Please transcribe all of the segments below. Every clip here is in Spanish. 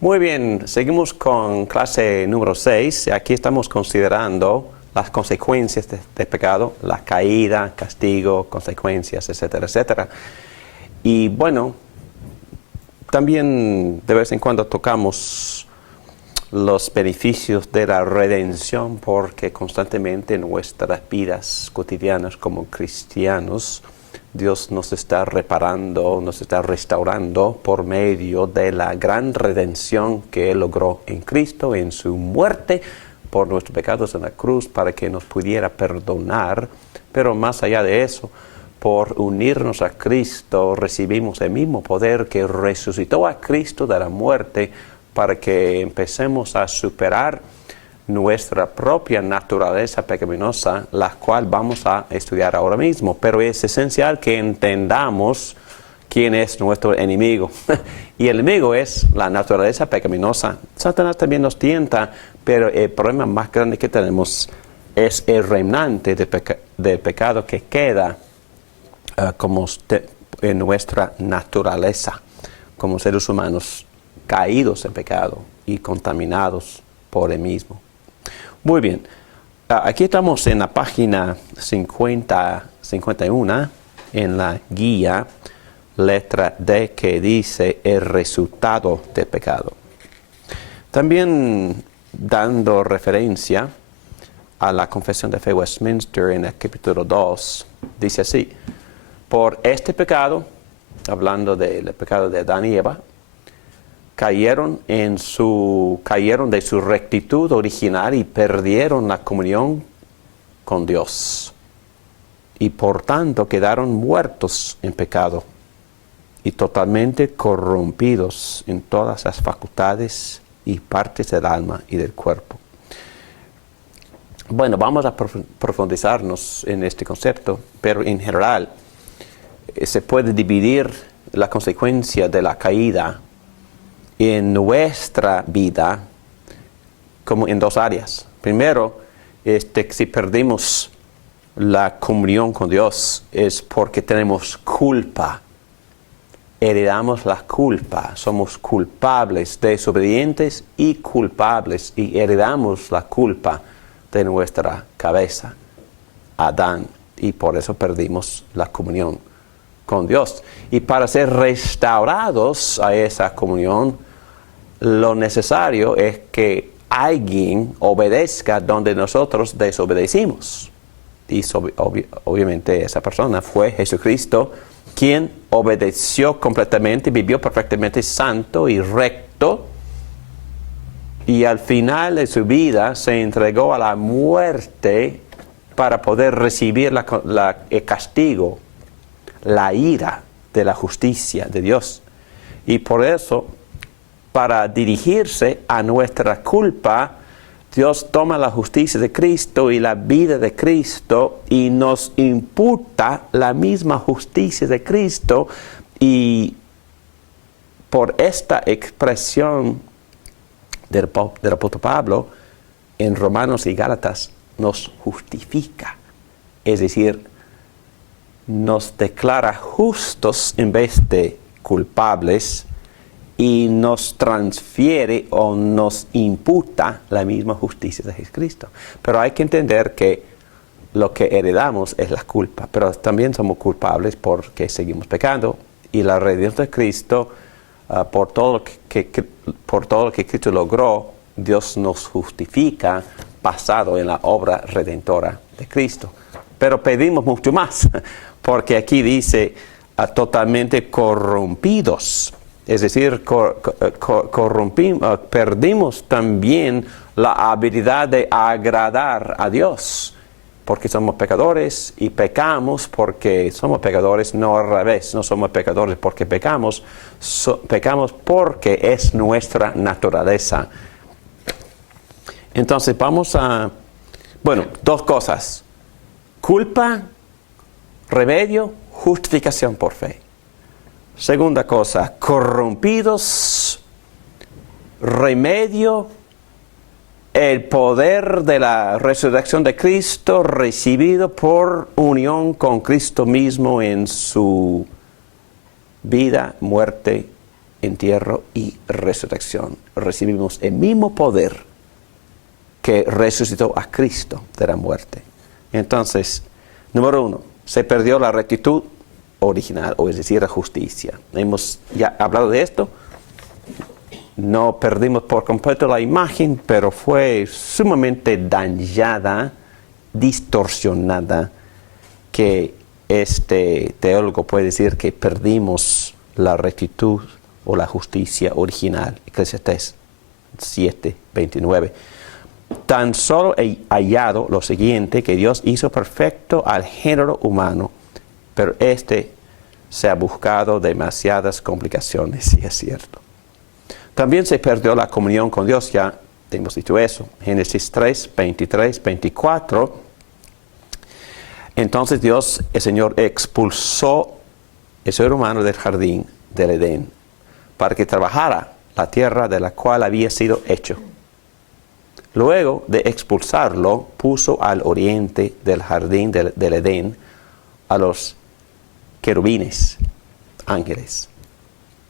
Muy bien, seguimos con clase número 6. Aquí estamos considerando las consecuencias del pecado, la caída, castigo, consecuencias, etcétera, etcétera. Y bueno, también de vez en cuando tocamos los beneficios de la redención, porque constantemente en nuestras vidas cotidianas como cristianos, Dios nos está reparando, nos está restaurando por medio de la gran redención que Él logró en Cristo, en su muerte por nuestros pecados en la cruz, para que nos pudiera perdonar. Pero más allá de eso, por unirnos a Cristo, recibimos el mismo poder que resucitó a Cristo de la muerte, para que empecemos a superar nuestra propia naturaleza pecaminosa, la cual vamos a estudiar ahora mismo. Pero es esencial que entendamos quién es nuestro enemigo. Y el enemigo es la naturaleza pecaminosa. Satanás también nos tienta, pero el problema más grande que tenemos es el remanente del pecado que queda en nuestra naturaleza, como seres humanos caídos en pecado y contaminados por él mismo. Muy bien, aquí estamos en la página 51, en la guía, letra D, que dice el resultado del pecado. También dando referencia a la Confesión de Fe Westminster en el capítulo 2, dice así: por este pecado, hablando del pecado de Adán y Eva, cayeron de su rectitud original y perdieron la comunión con Dios. Y por tanto quedaron muertos en pecado y totalmente corrompidos en todas las facultades y partes del alma y del cuerpo. Bueno, vamos a profundizarnos en este concepto, pero en general se puede dividir la consecuencia de la caída en nuestra vida como en dos áreas. Primero, si perdimos la comunión con Dios es porque tenemos culpa. Heredamos la culpa. Somos culpables, desobedientes y culpables, y heredamos la culpa de nuestra cabeza, Adán, y por eso perdimos la comunión con Dios. Y para ser restaurados a esa comunión, lo necesario es que alguien obedezca donde nosotros desobedecimos. Y obviamente esa persona fue Jesucristo, quien obedeció completamente, vivió perfectamente santo y recto, y al final de su vida se entregó a la muerte para poder recibir el castigo, la ira de la justicia de Dios. Y por eso, para dirigirse a nuestra culpa, Dios toma la justicia de Cristo y la vida de Cristo y nos imputa la misma justicia de Cristo, y por esta expresión del apóstol Pablo en Romanos y Gálatas nos justifica, es decir, nos declara justos en vez de culpables, y nos transfiere o nos imputa la misma justicia de Jesucristo. Pero hay que entender que lo que heredamos es la culpa, pero también somos culpables porque seguimos pecando, y la redención de Cristo, por todo lo que Cristo logró, Dios nos justifica basado en la obra redentora de Cristo. Pero pedimos mucho más, porque aquí dice totalmente corrompidos. Es decir, perdimos también la habilidad de agradar a Dios, porque somos pecadores y pecamos porque somos pecadores, no al revés. No somos pecadores porque pecamos, pecamos porque es nuestra naturaleza. Entonces vamos a, dos cosas: culpa, remedio, justificación por fe. Segunda cosa, corrompidos remedio, el poder de la resurrección de Cristo recibido por unión con Cristo mismo en su vida, muerte, entierro y resurrección. Recibimos el mismo poder que resucitó a Cristo de la muerte. Entonces, número 1, se perdió la rectitud original, o es decir, la justicia. Hemos ya hablado de esto. No perdimos por completo la imagen, pero fue sumamente dañada, distorsionada, que este teólogo puede decir que perdimos la rectitud o la justicia original. Eclesiastés 7:29. Tan solo he hallado lo siguiente, que Dios hizo perfecto al género humano, pero se ha buscado demasiadas complicaciones, y es cierto. También se perdió la comunión con Dios, ya hemos dicho eso. Génesis 3, 23, 24. Entonces Dios, el Señor, expulsó el ser humano del jardín del Edén para que trabajara la tierra de la cual había sido hecho. Luego de expulsarlo, puso al oriente del jardín del Edén a los querubines, ángeles,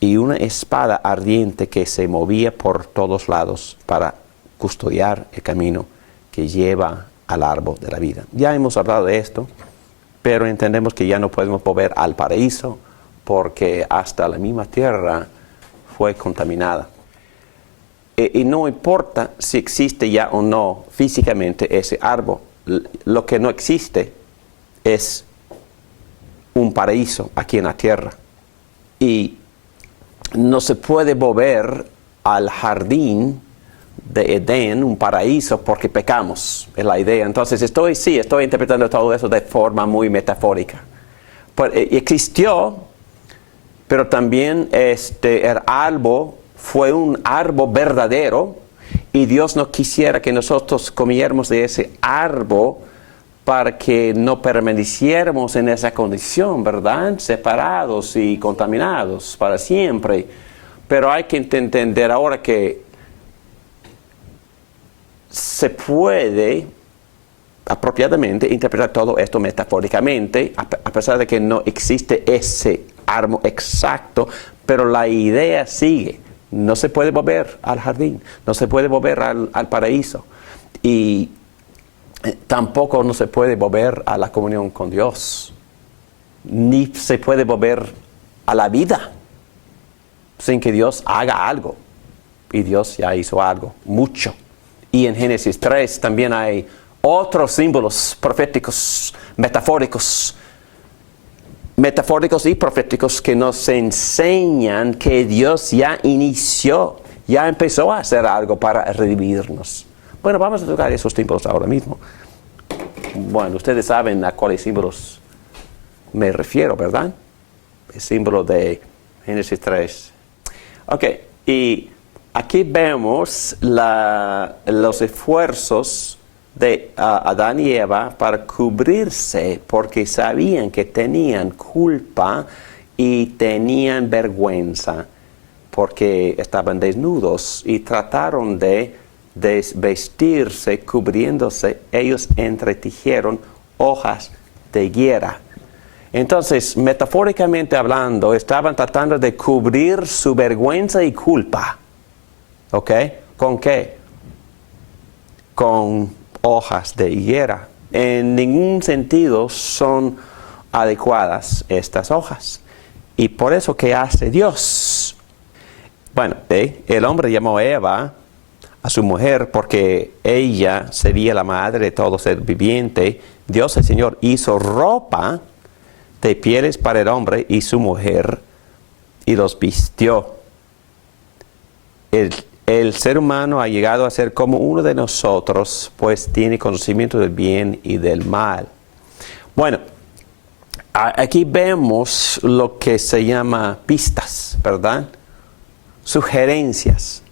y una espada ardiente que se movía por todos lados para custodiar el camino que lleva al árbol de la vida. Ya hemos hablado de esto, pero entendemos que ya no podemos volver al paraíso porque hasta la misma tierra fue contaminada. Y no importa si existe ya o no físicamente ese árbol, lo que no existe es un paraíso aquí en la tierra. Y no se puede volver al jardín de Edén, un paraíso, porque pecamos, es la idea. Entonces estoy interpretando todo eso de forma muy metafórica. Pues, existió, pero también el árbol fue un árbol verdadero, y Dios no quisiera que nosotros comiéramos de ese árbol para que no permaneciéramos en esa condición, ¿verdad? Separados y contaminados para siempre. Pero hay que entender ahora que se puede apropiadamente interpretar todo esto metafóricamente, a pesar de que no existe ese árbol exacto, pero la idea sigue. No se puede volver al jardín, no se puede volver al paraíso, y tampoco no se puede volver a la comunión con Dios, ni se puede volver a la vida sin que Dios haga algo. Y Dios ya hizo algo, mucho. Y en Génesis 3 también hay otros símbolos proféticos, metafóricos y proféticos que nos enseñan que Dios ya empezó a hacer algo para redimirnos. Bueno, vamos a tocar esos símbolos ahora mismo. Bueno, ustedes saben a cuáles símbolos me refiero, ¿verdad? El símbolo de Génesis 3. Ok, y aquí vemos los esfuerzos de Adán y Eva para cubrirse, porque sabían que tenían culpa y tenían vergüenza, porque estaban desnudos, y trataron de desvestirse cubriéndose. Ellos entretejieron hojas de higuera. Entonces, metafóricamente hablando, estaban tratando de cubrir su vergüenza y culpa. ¿Ok? ¿Con qué? Con hojas de higuera. En ningún sentido son adecuadas estas hojas. Y por eso, ¿qué hace Dios? Bueno, el hombre llamó a Eva, a su mujer, porque ella sería la madre de todo ser viviente. Dios, el Señor, hizo ropa de pieles para el hombre y su mujer, y los vistió. El ser humano ha llegado a ser como uno de nosotros, pues tiene conocimiento del bien y del mal. Bueno, aquí vemos lo que se llama pistas, ¿verdad? Sugerencias.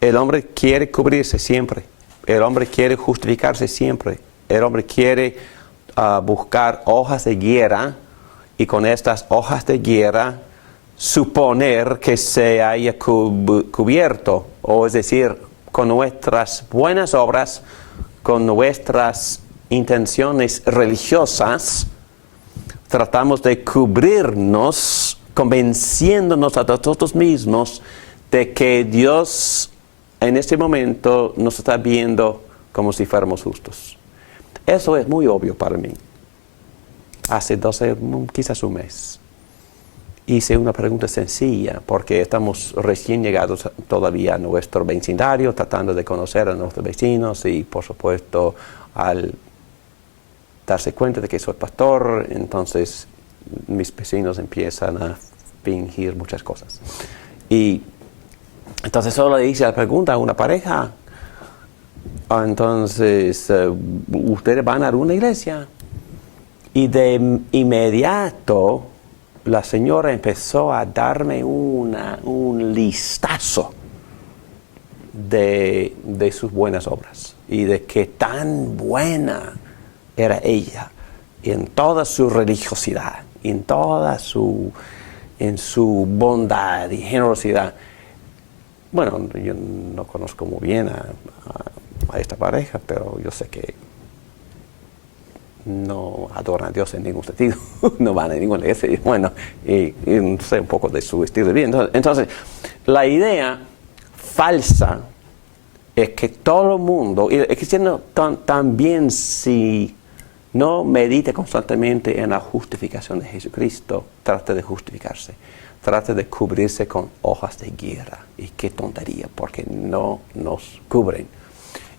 El hombre quiere cubrirse siempre. El hombre quiere justificarse siempre. El hombre quiere buscar hojas de higuera, y con estas hojas de higuera suponer que se haya cubierto, o es decir, con nuestras buenas obras, con nuestras intenciones religiosas, tratamos de cubrirnos, convenciéndonos a nosotros mismos de que Dios en este momento nos está viendo como si fuéramos justos. Eso es muy obvio para mí. Hace 12, quizás un mes, hice una pregunta sencilla, porque estamos recién llegados todavía a nuestro vecindario, tratando de conocer a nuestros vecinos y, por supuesto, al darse cuenta de que soy pastor, entonces mis vecinos empiezan a fingir muchas cosas. Y entonces solo le hice la pregunta a una pareja. Entonces, ¿ustedes van a una iglesia? Y de inmediato la señora empezó a darme un listazo de sus buenas obras y de qué tan buena era ella en toda su religiosidad, en su bondad y generosidad. Bueno, yo no conozco muy bien a esta pareja, pero yo sé que no adoran a Dios en ningún sentido, no van a ninguna iglesia, bueno, y sé un poco de su estilo de vida. Entonces, la idea falsa es que todo el mundo, y el cristiano también, si no medita constantemente en la justificación de Jesucristo, trata de justificarse, trata de cubrirse con hojas de higuera. Y qué tontería, porque no nos cubren.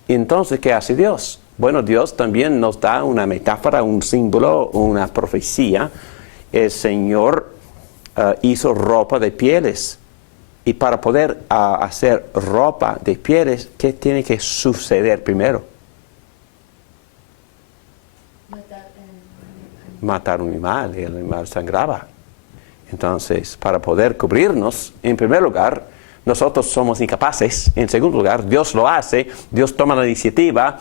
Y entonces, ¿qué hace Dios? Bueno, Dios también nos da una metáfora, un símbolo, una profecía. El Señor hizo ropa de pieles. Y para poder hacer ropa de pieles, ¿qué tiene que suceder primero? Matar un animal, y el animal sangraba. Entonces, para poder cubrirnos, en primer lugar, nosotros somos incapaces. En segundo lugar, Dios lo hace, Dios toma la iniciativa.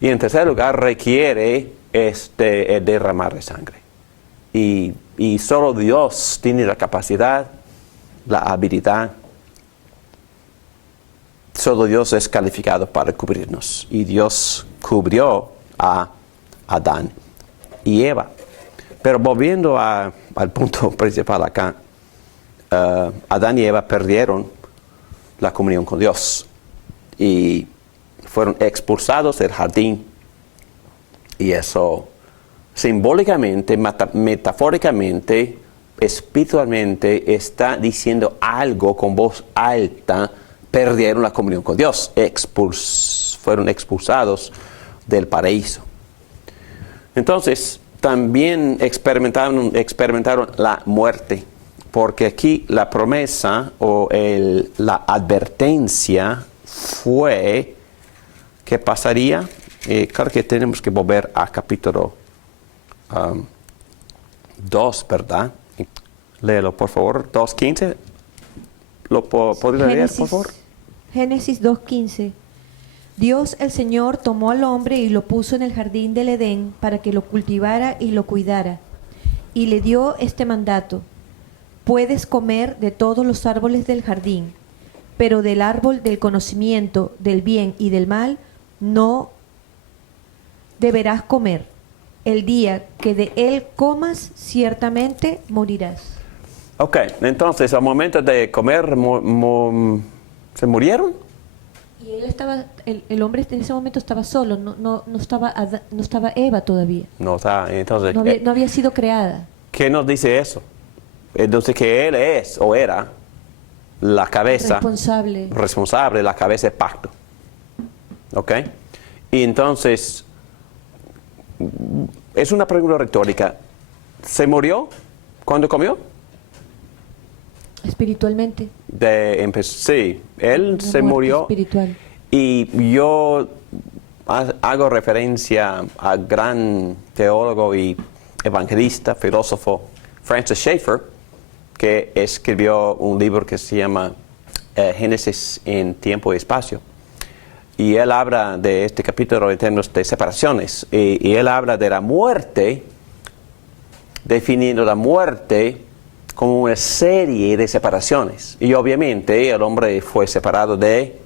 Y en tercer lugar, requiere el derramar de sangre. Y solo Dios tiene la capacidad, la habilidad. Solo Dios es calificado para cubrirnos. Y Dios cubrió a Adán y Eva. Pero volviendo al punto principal acá, Adán y Eva perdieron la comunión con Dios. Y fueron expulsados del jardín, y eso simbólicamente, metafóricamente, espiritualmente está diciendo algo con voz alta: perdieron la comunión con Dios, fueron expulsados del paraíso. Entonces también experimentaron la muerte, porque aquí la promesa o la advertencia fue: ¿qué pasaría? Creo que tenemos que volver a capítulo 2, ¿verdad? Léelo, por favor, 2:15. ¿Podría leer, por favor? Génesis 2:15. Dios el Señor tomó al hombre y lo puso en el jardín del Edén para que lo cultivara y lo cuidara. Y le dio este mandato: puedes comer de todos los árboles del jardín, pero del árbol del conocimiento del bien y del mal no deberás comer. El día que de él comas, ciertamente morirás. Ok, entonces al momento de comer, ¿se murieron? Y él estaba, el hombre en ese momento estaba solo, no estaba Eva todavía. No está, entonces. No había sido creada. ¿Qué nos dice eso? Entonces que él es o era la cabeza responsable, la cabeza del pacto. ¿Ok? Y entonces, es una pregunta retórica. ¿Se murió cuando comió? Espiritualmente. Sí, él se murió. Espiritual. Y yo hago referencia al gran teólogo y evangelista, filósofo Francis Schaeffer, que escribió un libro que se llama Génesis en tiempo y espacio. Y él habla de este capítulo en términos de separaciones. Y él habla de la muerte, definiendo la muerte como una serie de separaciones. Y obviamente el hombre fue separado de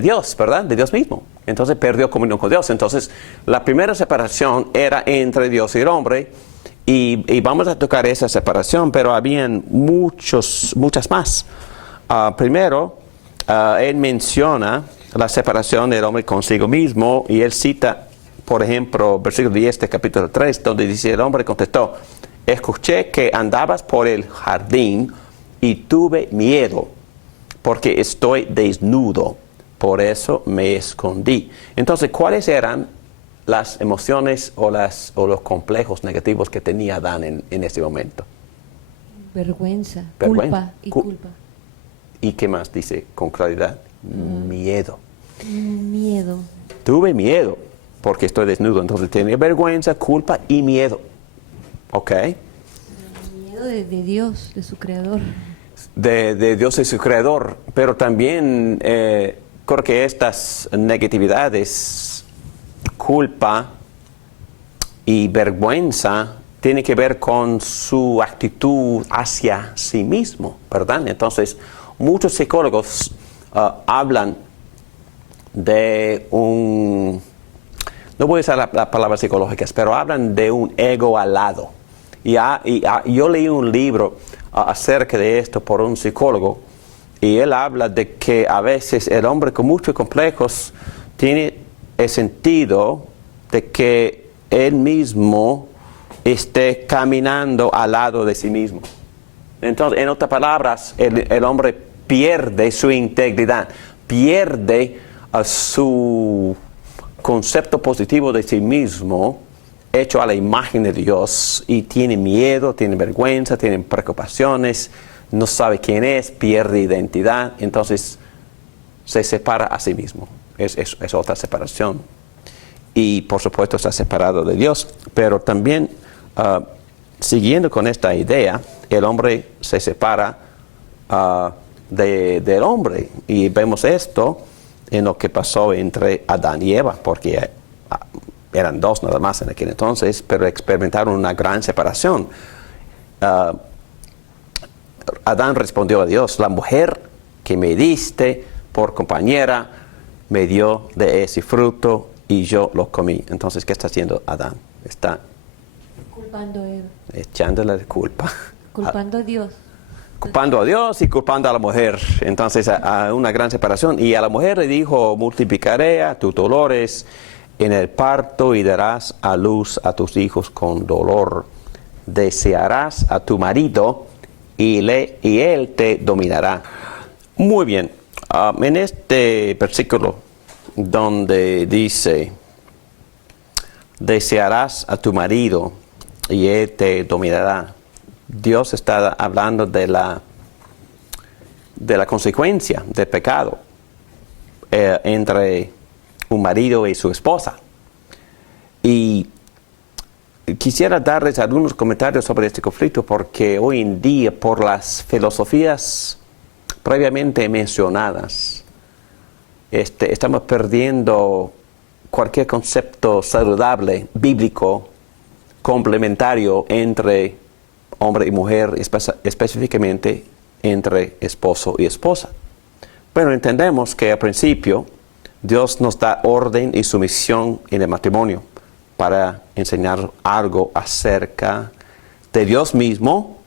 Dios, ¿verdad? De Dios mismo. Entonces perdió comunión con Dios. Entonces la primera separación era entre Dios y el hombre. Y vamos a tocar esa separación, pero habían muchas más. Primero, él menciona la separación del hombre consigo mismo, y él cita, por ejemplo, versículo 10 de capítulo 3, donde dice: el hombre contestó: escuché que andabas por el jardín y tuve miedo, porque estoy desnudo, por eso me escondí. Entonces, ¿cuáles eran las emociones o los complejos negativos que tenía Adán en ese momento? Vergüenza, culpa y culpa. ¿Y qué más dice con claridad? Miedo. Miedo. Tuve miedo porque estoy desnudo. Entonces tenía vergüenza, culpa y miedo. ¿Ok? Miedo de Dios, de su creador. De Dios y su creador. Pero también creo que estas negatividades, culpa y vergüenza, tiene que ver con su actitud hacia sí mismo, ¿verdad? Entonces, muchos psicólogos hablan de no voy a usar las palabras psicológicas, pero hablan de un ego alado. Yo leí un libro acerca de esto por un psicólogo, y él habla de que a veces el hombre con muchos complejos tiene el sentido de que él mismo esté caminando al lado de sí mismo. Entonces, en otras palabras, el hombre pierde su integridad, pierde su concepto positivo de sí mismo, hecho a la imagen de Dios, y tiene miedo, tiene vergüenza, tiene preocupaciones, no sabe quién es, pierde identidad, entonces se separa a sí mismo. Es otra separación. Y por supuesto está separado de Dios, pero también siguiendo con esta idea, el hombre se separa del hombre, y vemos esto en lo que pasó entre Adán y Eva, porque eran dos nada más en aquel entonces, pero experimentaron una gran separación. Adán respondió a Dios: la mujer que me diste por compañera me dio de ese fruto y yo lo comí. Entonces, ¿qué está haciendo Adán? Está culpando a Eva, echándole la culpa. Culpando a Dios. Culpando a Dios y culpando a la mujer. Entonces, a una gran separación. Y a la mujer le dijo: multiplicaré a tus dolores en el parto y darás a luz a tus hijos con dolor. Desearás a tu marido y él te dominará. Muy bien. En este versículo donde dice: desearás a tu marido y él te dominará, Dios está hablando de la consecuencia del pecado entre un marido y su esposa. Y quisiera darles algunos comentarios sobre este conflicto, porque hoy en día, por las filosofías previamente mencionadas, estamos perdiendo cualquier concepto saludable, bíblico, complementario entre hombre y mujer, específicamente entre esposo y esposa. Pero entendemos que al principio Dios nos da orden y sumisión en el matrimonio para enseñar algo acerca de Dios mismo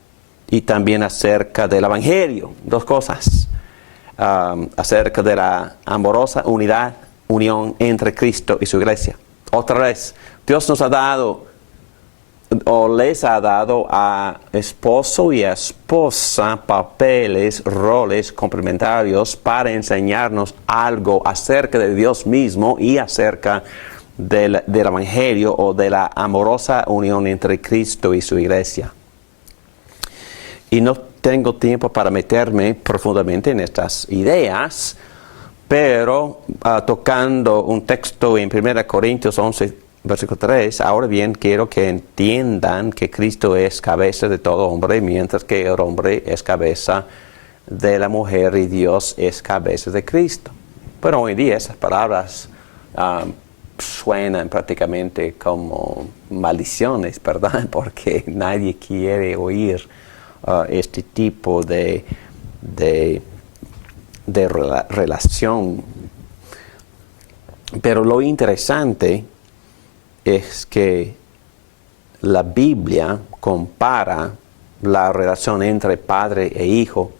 y también acerca del Evangelio. Dos cosas. Acerca de la amorosa unión entre Cristo y su iglesia. Otra vez, Dios nos ha dado o les ha dado a esposo y a esposa papeles, roles complementarios para enseñarnos algo acerca de Dios mismo y acerca del Evangelio o de la amorosa unión entre Cristo y su iglesia. Y no tengo tiempo para meterme profundamente en estas ideas, pero tocando un texto en 1 Corintios 11, versículo 3, ahora bien, quiero que entiendan que Cristo es cabeza de todo hombre, mientras que el hombre es cabeza de la mujer y Dios es cabeza de Cristo. Pero hoy en día esas palabras suenan prácticamente como maldiciones, ¿verdad? Porque nadie quiere oír este tipo de relación. Pero lo interesante es que la Biblia compara la relación entre padre e hijo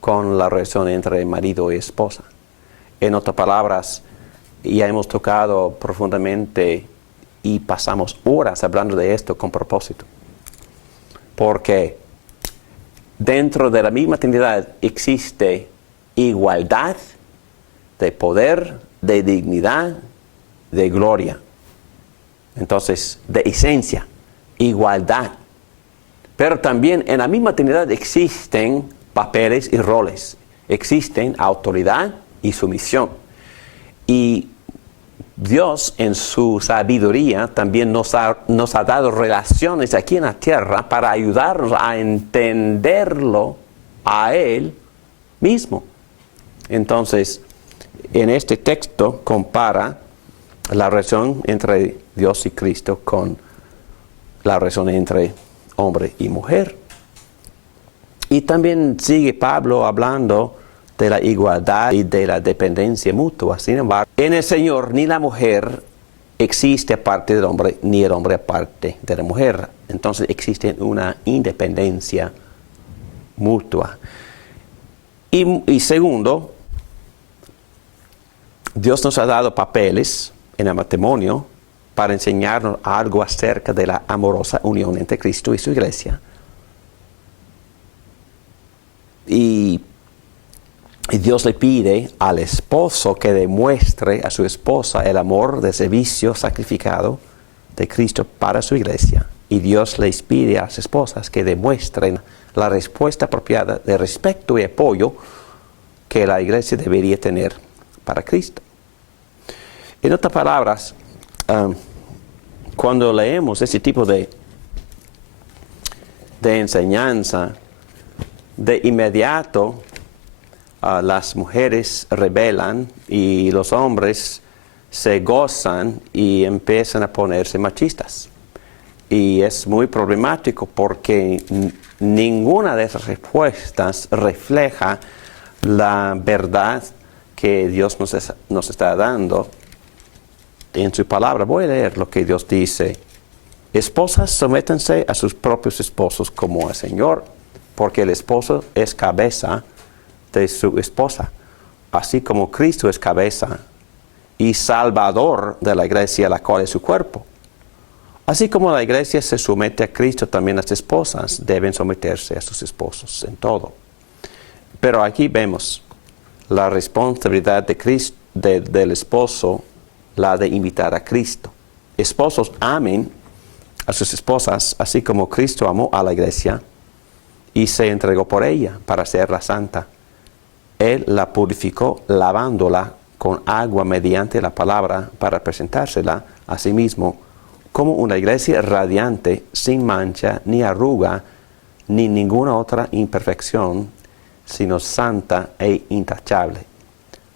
con la relación entre marido y esposa. En otras palabras, ya hemos tocado profundamente y pasamos horas hablando de esto con propósito. Porque dentro de la misma Trinidad existe igualdad de poder, de dignidad, de gloria. Entonces, de esencia, igualdad. Pero también en la misma Trinidad existen papeles y roles. Existen autoridad y sumisión. Y Dios en su sabiduría también nos ha dado relaciones aquí en la tierra para ayudarnos a entenderlo a Él mismo. Entonces, en este texto compara la relación entre Dios y Cristo con la relación entre hombre y mujer. Y también sigue Pablo hablando de la igualdad y de la dependencia mutua. Sin embargo, en el Señor ni la mujer existe aparte del hombre, ni el hombre aparte de la mujer. Entonces existe una independencia mutua. Y segundo, Dios nos ha dado papeles en el matrimonio para enseñarnos algo acerca de la amorosa unión entre Cristo y su iglesia. Y Dios le pide al esposo que demuestre a su esposa el amor de servicio sacrificado de Cristo para su iglesia. Y Dios les pide a las esposas que demuestren la respuesta apropiada de respeto y apoyo que la iglesia debería tener para Cristo. En otras palabras, cuando leemos este tipo de enseñanza, de inmediato las mujeres rebelan y los hombres se gozan y empiezan a ponerse machistas. Y es muy problemático porque ninguna de esas respuestas refleja la verdad que Dios nos está dando en su palabra. Voy a leer lo que Dios dice. Esposas, sométanse a sus propios esposos como al Señor, porque el esposo es cabeza de su esposa, así como Cristo es cabeza y salvador de la iglesia, la cual es su cuerpo. Así como la iglesia se somete a Cristo, también las esposas deben someterse a sus esposos en todo. Pero aquí vemos la responsabilidad de Cristo, del esposo, la de invitar a Cristo. Esposos, amen a sus esposas, así como Cristo amó a la iglesia y se entregó por ella para hacerla santa. Él la purificó lavándola con agua mediante la palabra para presentársela a sí mismo como una iglesia radiante, sin mancha, ni arruga, ni ninguna otra imperfección, sino santa e intachable.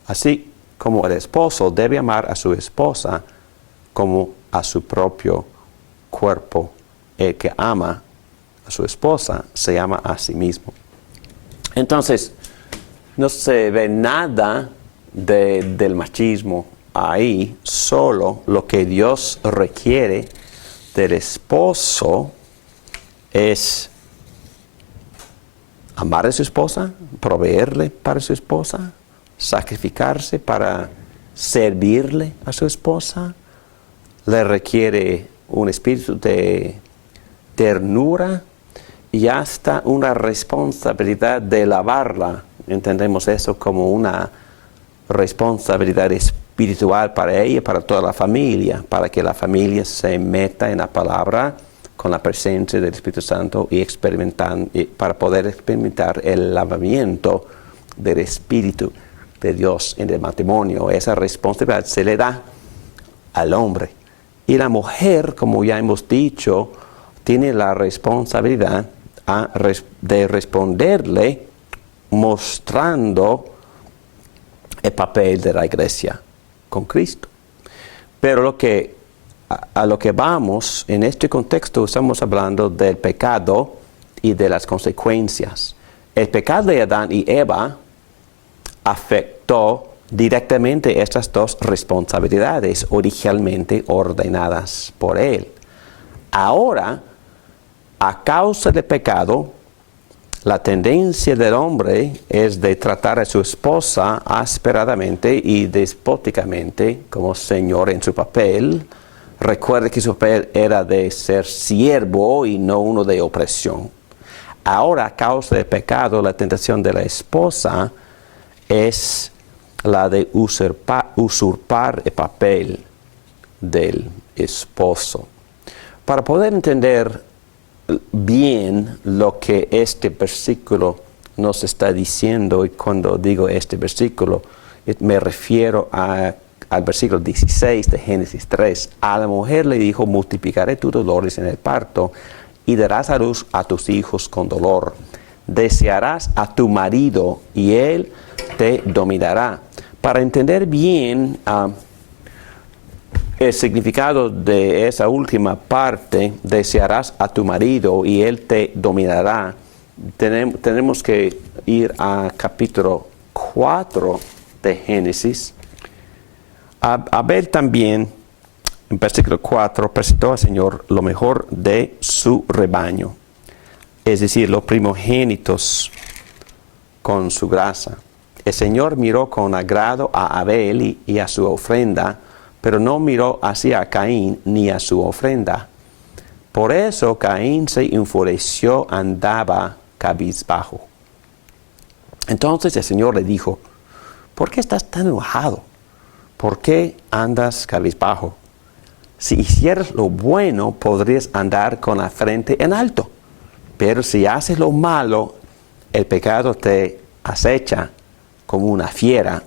Así como el esposo debe amar a su esposa como a su propio cuerpo, el que ama a su esposa se ama a sí mismo. Entonces, no se ve nada del machismo ahí, solo lo que Dios requiere del esposo es amar a su esposa, proveerle para su esposa, sacrificarse para servirle a su esposa. Le requiere un espíritu de ternura y hasta una responsabilidad de lavarla. Entendemos eso como una responsabilidad espiritual para ella y para toda la familia, para que la familia se meta en la palabra con la presencia del Espíritu Santo y para poder experimentar el lavamiento del Espíritu de Dios en el matrimonio. Esa responsabilidad se le da al hombre. Y la mujer, como ya hemos dicho, tiene la responsabilidad de responderle mostrando el papel de la iglesia con Cristo. Pero a lo que vamos, en este contexto estamos hablando del pecado y de las consecuencias. El pecado de Adán y Eva afectó directamente estas dos responsabilidades originalmente ordenadas por Él. Ahora, a causa del pecado, la tendencia del hombre es de tratar a su esposa ásperadamente y despóticamente como señor en su papel. Recuerde que su papel era de ser siervo y no uno de opresión. Ahora, a causa del pecado, la tentación de la esposa es la de usurpar el papel del esposo. Para poder entender bien lo que este versículo nos está diciendo, y cuando digo este versículo, me refiero al versículo 16 de Génesis 3. A la mujer le dijo: multiplicaré tus dolores en el parto, y darás a luz a tus hijos con dolor. Desearás a tu marido, y él te dominará. Para entender bien el significado de esa última parte, desearás a tu marido y él te dominará, tenemos que ir a capítulo 4 de Génesis. Abel también, en versículo 4, presentó al Señor lo mejor de su rebaño, es decir, los primogénitos con su grasa. El Señor miró con agrado a Abel y a su ofrenda, pero no miró hacia Caín ni a su ofrenda. Por eso Caín se enfureció, andaba cabizbajo. Entonces el Señor le dijo: ¿por qué estás tan enojado? ¿Por qué andas cabizbajo? Si hicieras lo bueno, podrías andar con la frente en alto. Pero si haces lo malo, el pecado te acecha como una fiera,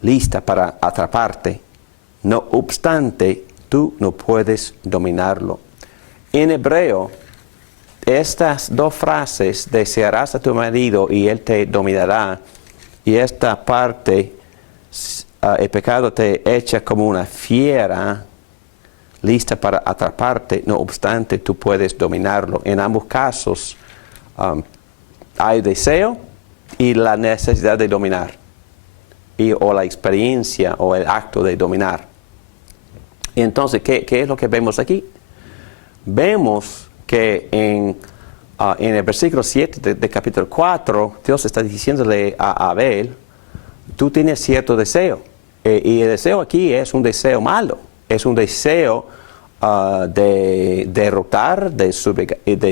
lista para atraparte. No obstante, tú no puedes dominarlo. En hebreo, estas dos frases, desearás a tu marido y él te dominará, y esta parte, el pecado te echa como una fiera, lista para atraparte, no obstante, tú puedes dominarlo. En ambos casos, hay deseo y la necesidad de dominar, o la experiencia o el acto de dominar. Y entonces, ¿qué es lo que vemos aquí? Vemos que en el versículo 7 de capítulo 4, Dios está diciéndole a Abel: tú tienes cierto deseo. Y el deseo aquí es un deseo malo. Es un deseo de derrotar, de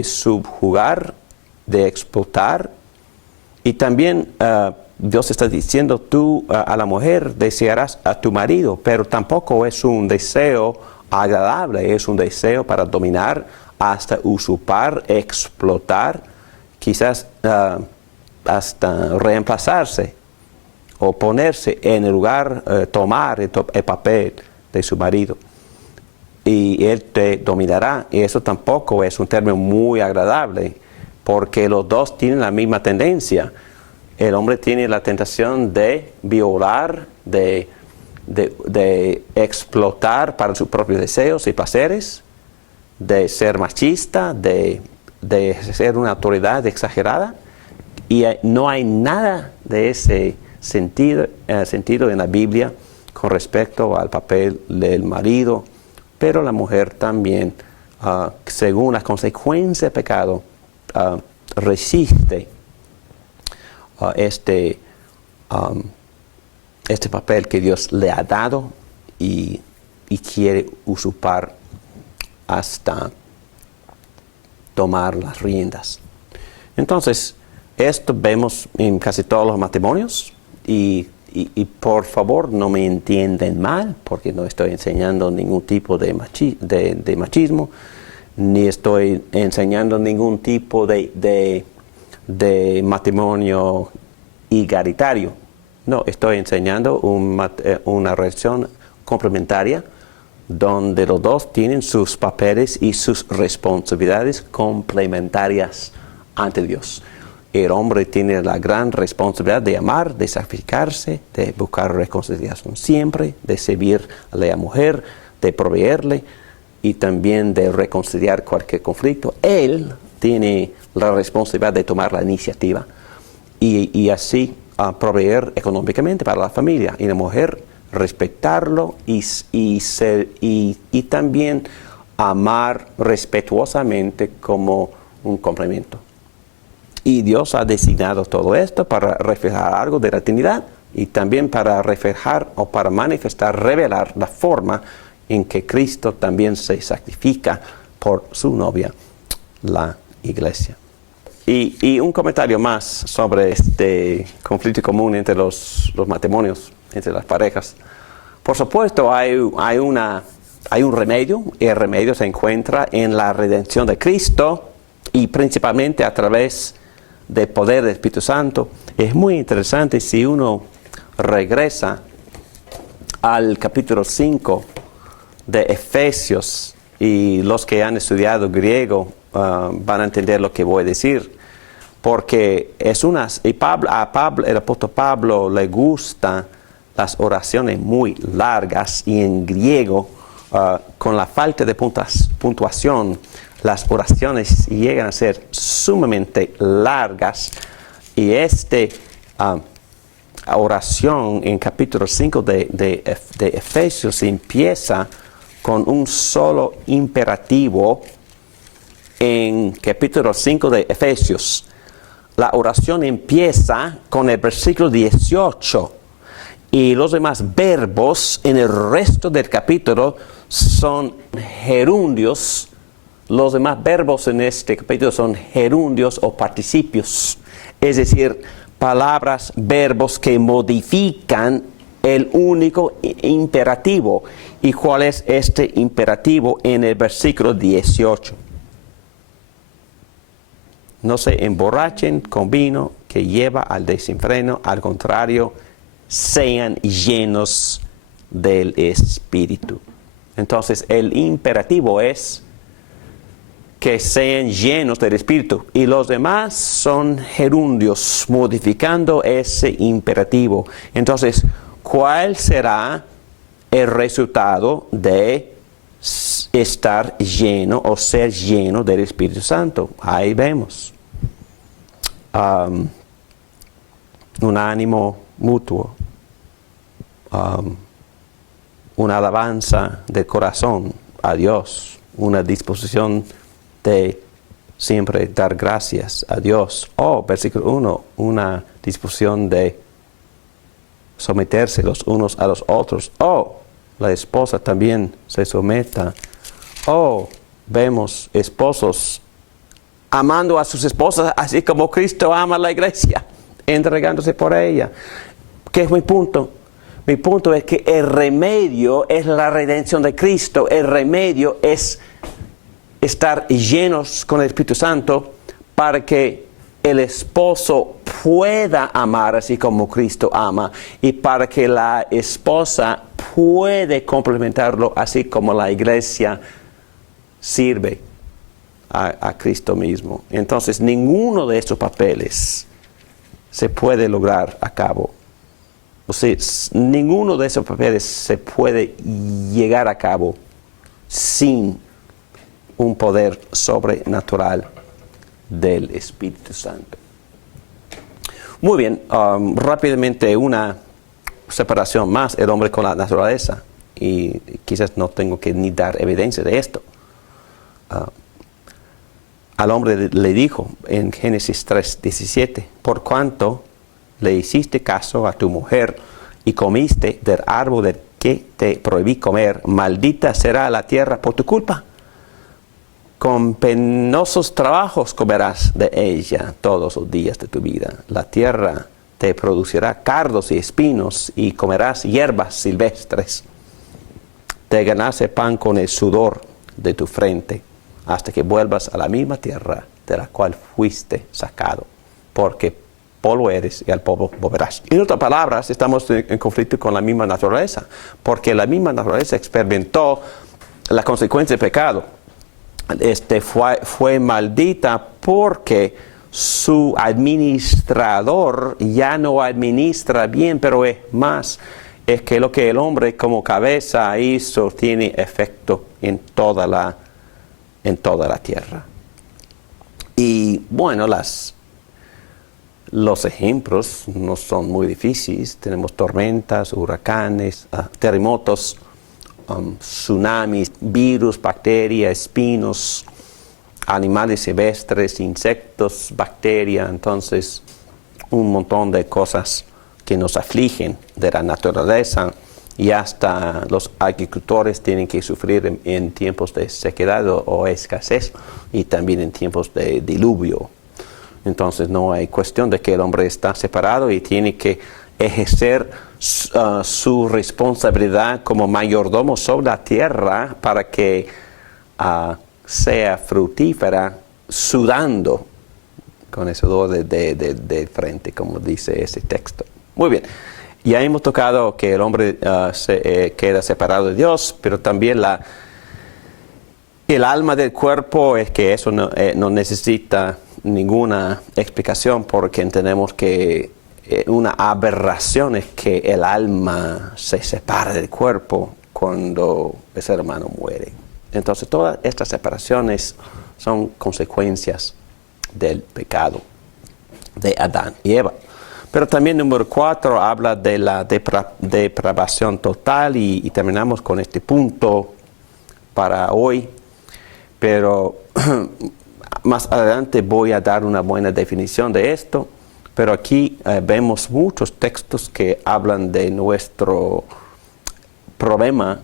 subjugar, de explotar. Y también Dios está diciendo: tú a la mujer desearás a tu marido, pero tampoco es un deseo agradable, es un deseo para dominar, hasta usurpar, explotar, quizás hasta reemplazarse o ponerse en el lugar, tomar el papel de su marido. Y él te dominará, y eso tampoco es un término muy agradable, porque los dos tienen la misma tendencia. El hombre tiene la tentación de violar, de explotar para sus propios deseos y placeres, de ser machista, de ser una autoridad exagerada, y no hay nada de ese sentido en la Biblia con respecto al papel del marido, pero la mujer también, según las consecuencias del pecado, resiste este papel que Dios le ha dado y quiere usurpar hasta tomar las riendas. Entonces, esto vemos en casi todos los matrimonios y por favor no me entiendan mal, porque no estoy enseñando ningún tipo de machismo, ni estoy enseñando ningún tipo de matrimonio igualitario. No, estoy enseñando una relación complementaria donde los dos tienen sus papeles y sus responsabilidades complementarias ante Dios. El hombre tiene la gran responsabilidad de amar, de sacrificarse, de buscar reconciliación siempre, de servirle a la mujer, de proveerle y también de reconciliar cualquier conflicto. Él tiene la responsabilidad de tomar la iniciativa y así proveer económicamente para la familia, y la mujer respetarlo y también amar respetuosamente como un complemento. Y Dios ha designado todo esto para reflejar algo de la Trinidad y también para reflejar o para manifestar, revelar la forma en que Cristo también se sacrifica por su novia, la Iglesia. Y un comentario más sobre este conflicto común entre los matrimonios, entre las parejas. Por supuesto, hay un remedio, y el remedio se encuentra en la redención de Cristo y principalmente a través del poder del Espíritu Santo. Es muy interesante si uno regresa al capítulo 5 de Efesios, y los que han estudiado griego van a entender lo que voy a decir, porque el apóstol Pablo le gustan las oraciones muy largas, y en griego, con la falta de puntuación, las oraciones llegan a ser sumamente largas, y oración en capítulo 5 de Efesios empieza con un solo imperativo. En capítulo 5 de Efesios, la oración empieza con el versículo 18, y los demás verbos en el resto del capítulo son gerundios. Los demás verbos en este capítulo son gerundios o participios, es decir, palabras, verbos que modifican el único imperativo. ¿Y cuál es este imperativo en el versículo 18? No se emborrachen con vino que lleva al desenfreno, al contrario, sean llenos del Espíritu. Entonces, el imperativo es que sean llenos del Espíritu, y los demás son gerundios modificando ese imperativo. Entonces, ¿cuál será el resultado de estar lleno o ser lleno del Espíritu Santo? Ahí vemos un ánimo mutuo, una alabanza del corazón a Dios, una disposición de siempre dar gracias a Dios. Versículo 1, una disposición de someterse los unos a los otros. La esposa también se someta. Vemos esposos amando a sus esposas así como Cristo ama a la iglesia, entregándose por ella. ¿Qué es mi punto? Mi punto es que el remedio es la redención de Cristo. El remedio es estar llenos con el Espíritu Santo para que el esposo pueda amar así como Cristo ama, y para que la esposa puede complementarlo así como la iglesia sirve a Cristo mismo. Entonces, ninguno de estos papeles se puede lograr a cabo. O sea, ninguno de esos papeles se puede llegar a cabo sin un poder sobrenatural del Espíritu Santo. Muy bien, rápidamente una separación más, el hombre con la naturaleza, y quizás no tengo que ni dar evidencia de esto. Al hombre le dijo en Génesis 3:17, por cuanto le hiciste caso a tu mujer y comiste del árbol del que te prohibí comer, maldita será la tierra por tu culpa. Con penosos trabajos comerás de ella todos los días de tu vida. La tierra te producirá cardos y espinos, y comerás hierbas silvestres. Te ganarás pan con el sudor de tu frente, hasta que vuelvas a la misma tierra de la cual fuiste sacado, porque polvo eres y al polvo volverás. En otras palabras, estamos en conflicto con la misma naturaleza, porque la misma naturaleza experimentó la consecuencia del pecado. Fue maldita porque su administrador ya no administra bien, pero es que lo que el hombre como cabeza hizo tiene efecto en toda la tierra. Y bueno, los ejemplos no son muy difíciles. Tenemos tormentas, huracanes, terremotos, tsunamis, virus, bacterias, espinos, animales silvestres, insectos, bacterias. Entonces, un montón de cosas que nos afligen de la naturaleza, y hasta los agricultores tienen que sufrir en tiempos de sequedad o escasez, y también en tiempos de diluvio. Entonces no hay cuestión de que el hombre está separado y tiene que ejercer su responsabilidad como mayordomo sobre la tierra para que sea fructífera, sudando con ese sudor de frente, como dice ese texto. Muy bien. Ya hemos tocado que el hombre queda separado de Dios, pero también el alma del cuerpo es que eso no necesita ninguna explicación, porque entendemos que una aberración es que el alma se separa del cuerpo cuando el ser humano muere. Entonces todas estas separaciones son consecuencias del pecado de Adán y Eva. Pero también número 4 habla de la depravación total, y terminamos con este punto para hoy. Pero más adelante voy a dar una buena definición de esto. Pero aquí vemos muchos textos que hablan de nuestro problema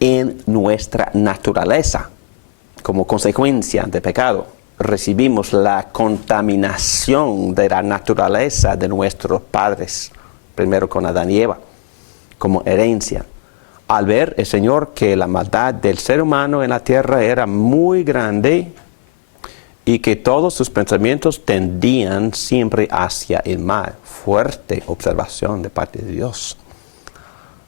en nuestra naturaleza como consecuencia del pecado. Recibimos la contaminación de la naturaleza de nuestros padres, primero con Adán y Eva, como herencia. Al ver el Señor que la maldad del ser humano en la tierra era muy grande y que todos sus pensamientos tendían siempre hacia el mal. Fuerte observación de parte de Dios.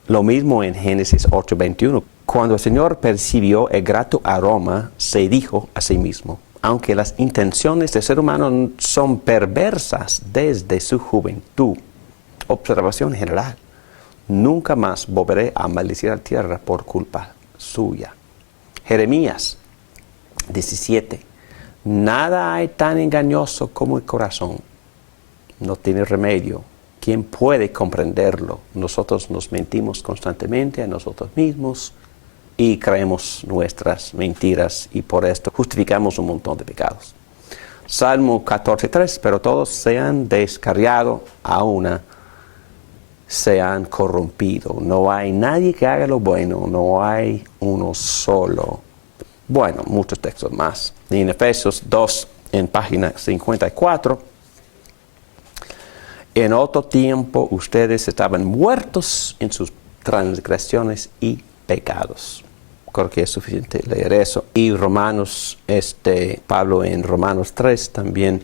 Lo mismo en Génesis 8:21. Cuando el Señor percibió el grato aroma, se dijo a sí mismo: aunque las intenciones del ser humano son perversas desde su juventud. Observación general. Nunca más volveré a maldecir a la tierra por culpa suya. Jeremías 17. Nada hay tan engañoso como el corazón. No tiene remedio. ¿Quién puede comprenderlo? Nosotros nos mentimos constantemente a nosotros mismos y creemos nuestras mentiras, y por esto justificamos un montón de pecados. Salmo 14:3. Pero todos se han descarriado, a una se han corrompido. No hay nadie que haga lo bueno, no hay uno solo. Bueno, muchos textos más. Y en Efesios 2, en página 54, en otro tiempo ustedes estaban muertos en sus transgresiones y pecados. Creo que es suficiente leer eso. Y Pablo en Romanos 3 también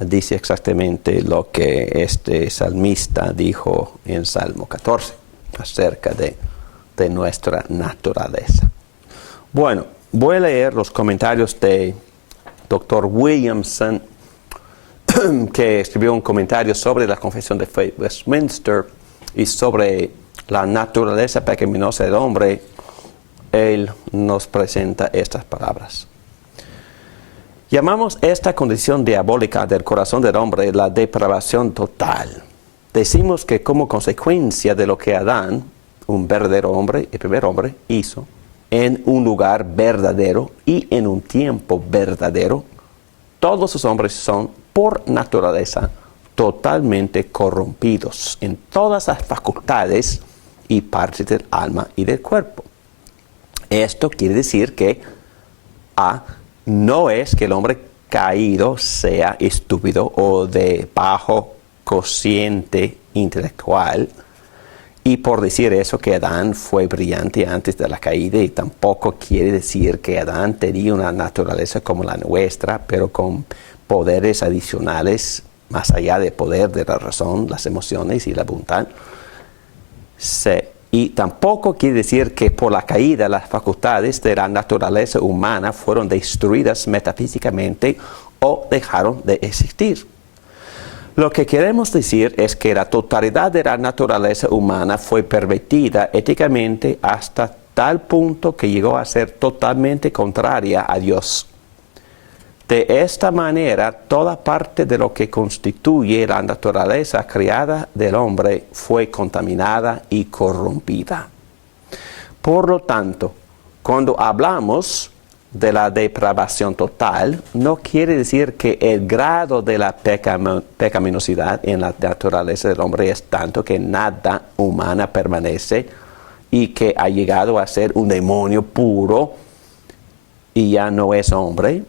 dice exactamente lo que este salmista dijo en Salmo 14 acerca de nuestra naturaleza. Bueno, voy a leer los comentarios de Dr. Williamson, que escribió un comentario sobre la Confesión de Fe de Westminster y sobre la naturaleza pecaminosa del hombre. Él nos presenta estas palabras. Llamamos esta condición diabólica del corazón del hombre la depravación total. Decimos que como consecuencia de lo que Adán, un verdadero hombre, el primer hombre, hizo, en un lugar verdadero y en un tiempo verdadero, todos los hombres son, por naturaleza, totalmente corrompidos en todas las facultades y partes del alma y del cuerpo. Esto quiere decir que no es que el hombre caído sea estúpido o de bajo cociente intelectual, y por decir eso que Adán fue brillante antes de la caída, y tampoco quiere decir que Adán tenía una naturaleza como la nuestra, pero con poderes adicionales más allá del poder de la razón, las emociones y la voluntad. Y tampoco quiere decir que por la caída las facultades de la naturaleza humana fueron destruidas metafísicamente o dejaron de existir. Lo que queremos decir es que la totalidad de la naturaleza humana fue pervertida éticamente hasta tal punto que llegó a ser totalmente contraria a Dios. De esta manera, toda parte de lo que constituye la naturaleza creada del hombre fue contaminada y corrompida. Por lo tanto, cuando hablamos de la depravación total, no quiere decir que el grado de la pecaminosidad en la naturaleza del hombre es tanto que nada humana permanece y que ha llegado a ser un demonio puro y ya no es hombre.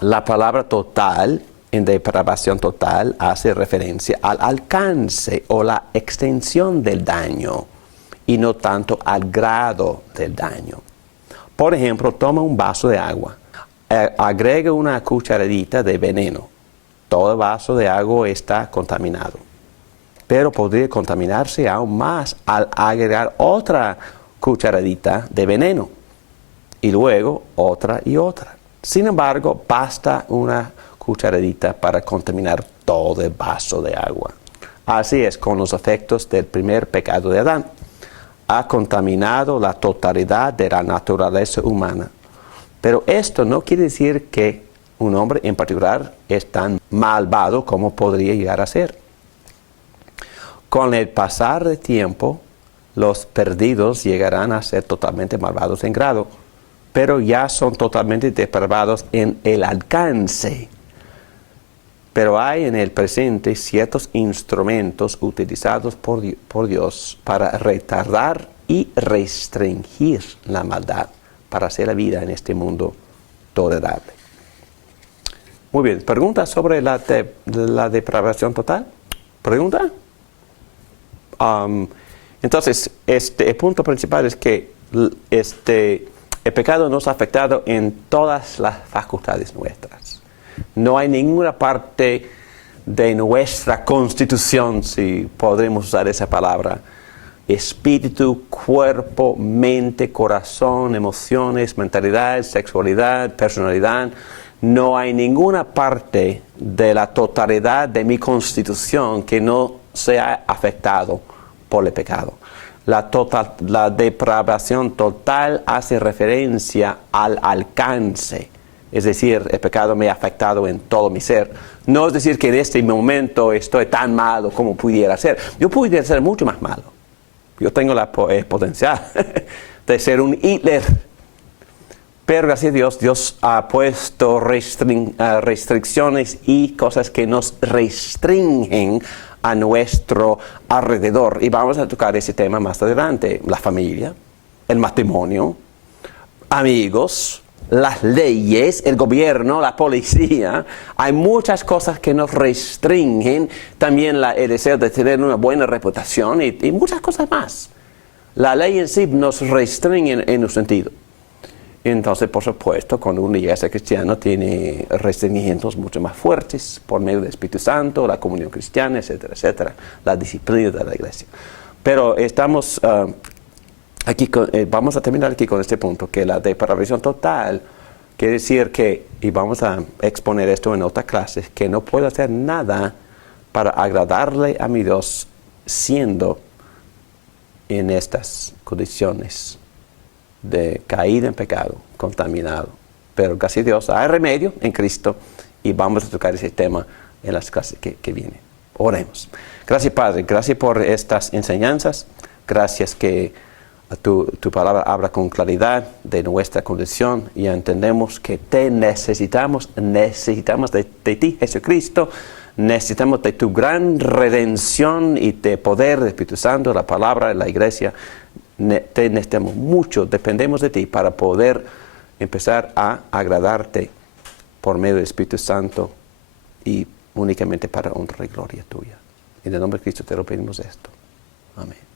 La palabra total, en depravación total, hace referencia al alcance o la extensión del daño y no tanto al grado del daño. Por ejemplo, toma un vaso de agua, agrega una cucharadita de veneno. Todo vaso de agua está contaminado, pero podría contaminarse aún más al agregar otra cucharadita de veneno y luego otra y otra. Sin embargo, basta una cucharadita para contaminar todo el vaso de agua. Así es con los efectos del primer pecado de Adán. Ha contaminado la totalidad de la naturaleza humana. Pero esto no quiere decir que un hombre en particular es tan malvado como podría llegar a ser. Con el pasar del tiempo, los perdidos llegarán a ser totalmente malvados en grado, pero ya son totalmente depravados en el alcance. Pero hay en el presente ciertos instrumentos utilizados por Dios para retardar y restringir la maldad, para hacer la vida en este mundo tolerable. Muy bien, ¿pregunta sobre la depravación total? ¿Pregunta? Entonces, el punto principal es que el pecado nos ha afectado en todas las facultades nuestras. No hay ninguna parte de nuestra constitución, si podemos usar esa palabra, espíritu, cuerpo, mente, corazón, emociones, mentalidad, sexualidad, personalidad. No hay ninguna parte de la totalidad de mi constitución que no sea afectado por el pecado. La depravación total hace referencia al alcance. Es decir, el pecado me ha afectado en todo mi ser. No es decir que en este momento estoy tan malo como pudiera ser. Yo pudiera ser mucho más malo. Yo tengo el potencial de ser un Hitler. Pero gracias a Dios, Dios ha puesto restricciones y cosas que nos restringen a nuestro alrededor. Y vamos a tocar ese tema más adelante. La familia, el matrimonio, amigos, las leyes, el gobierno, la policía. Hay muchas cosas que nos restringen. También el deseo de tener una buena reputación y muchas cosas más. La ley en sí nos restringe en un sentido. Entonces, por supuesto, cuando una iglesia cristiana tiene restringimientos mucho más fuertes por medio del Espíritu Santo, la comunión cristiana, etcétera, etcétera, la disciplina de la iglesia. Pero estamos aquí, vamos a terminar aquí con este punto, que la depravación total quiere decir que, y vamos a exponer esto en otra clase, que no puedo hacer nada para agradarle a mi Dios siendo en estas condiciones de caída en pecado, contaminado. Pero gracias a Dios hay remedio en Cristo y vamos a tocar ese tema en las clases que vienen. Oremos. Gracias, Padre. Gracias por estas enseñanzas. Gracias que tu palabra habla con claridad de nuestra condición y entendemos que te necesitamos de ti, Jesucristo. Necesitamos de tu gran redención y de poder del Espíritu Santo, la palabra, la iglesia. Te necesitamos mucho, dependemos de ti para poder empezar a agradarte por medio del Espíritu Santo y únicamente para honra y gloria tuya. En el nombre de Cristo te lo pedimos esto. Amén.